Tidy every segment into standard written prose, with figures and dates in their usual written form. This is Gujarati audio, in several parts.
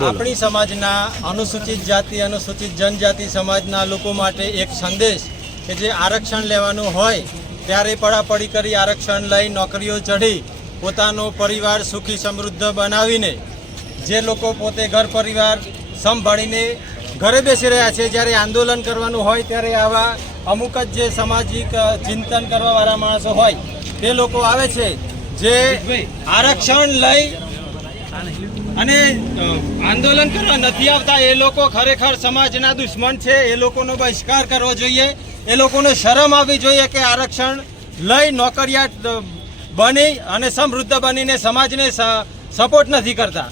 આપણી સમાજના અનુસૂચિત જાતિ અનુસૂચિત જનજાતિ સમાજના લોકો માટે એક સંદેશ કે જે આરક્ષણ લેવાનું હોય ત્યારે પડાપડી કરી આરક્ષણ લઈ નોકરીઓ ચઢી પોતાનો પરિવાર સુખી સમૃદ્ધ બનાવીને જે લોકો પોતે ઘર પરિવાર સંભાળીને ઘરે બેસી રહ્યા છે, જ્યારે આંદોલન કરવાનું હોય ત્યારે આવા અમુક જ જે સામાજિક ચિંતન કરવાવાળા માણસો હોય તે લોકો આવે છે જે આરક્ષણ લઈ અને આંદોલન કરવા નથી આવતા. એ લોકો ખરેખર સમાજના દુશ્મન છે. એ લોકોનો બહિષ્કાર કરવો જોઈએ. એ લોકોને શરમ આવવી જોઈએ કે આરક્ષણ લઈ નોકરિયાત બની અને સમૃદ્ધ બનીને સમાજને સપોર્ટ નથી કરતા.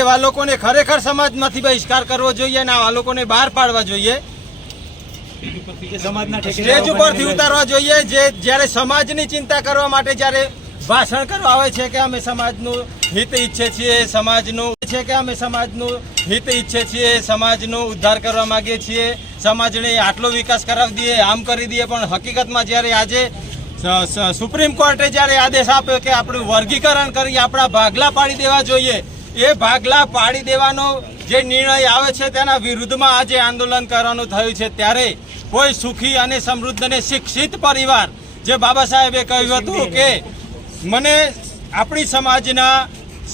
એવા લોકોને ખરેખર સમાજમાંથી બહિષ્કાર કરવો જોઈએ અને આવા લોકોને બહાર પાડવા જોઈએ, સ્ટેજ ઉપરથી ઉતારવા જોઈએ. જે જ્યારે સમાજની ચિંતા કરવા માટે જ્યારે ભાષણ કરવા આવે છે કે અમે સમાજનું હિત ઈચ્છે છીએ, સમાજનો ઉદ્ધાર કરવા માંગીએ છીએ, સમાજને આટલો વિકાસ કરાવી દઈએ, આમ કરી દઈએ, પણ હકીકતમાં જ્યારે આજે સુપ્રીમ કોર્ટે જ્યારે આદેશ આપ્યો કે આપણું વર્ગીકરણ કરી આપણા ભાગલા પાડી દેવા જોઈએ, એ ભાગલા પાડી દેવાનો જે નિર્ણય આવે છે તેના વિરુદ્ધમાં આજે આંદોલન કરવાનું થયું છે. ત્યારે કોઈ સુખી અને સમૃદ્ધ અને શિક્ષિત પરિવાર, જે બાબા સાહેબે કહ્યું હતું કે મને આપણી સમાજના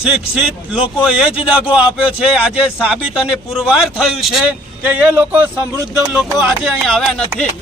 શિક્ષિત લોકોએ જ દગો આપ્યો છે, આજે સાબિત અને પુરવાર થયું છે કે એ લોકો સમૃદ્ધ લોકો આજે અહીં આવ્યા નથી.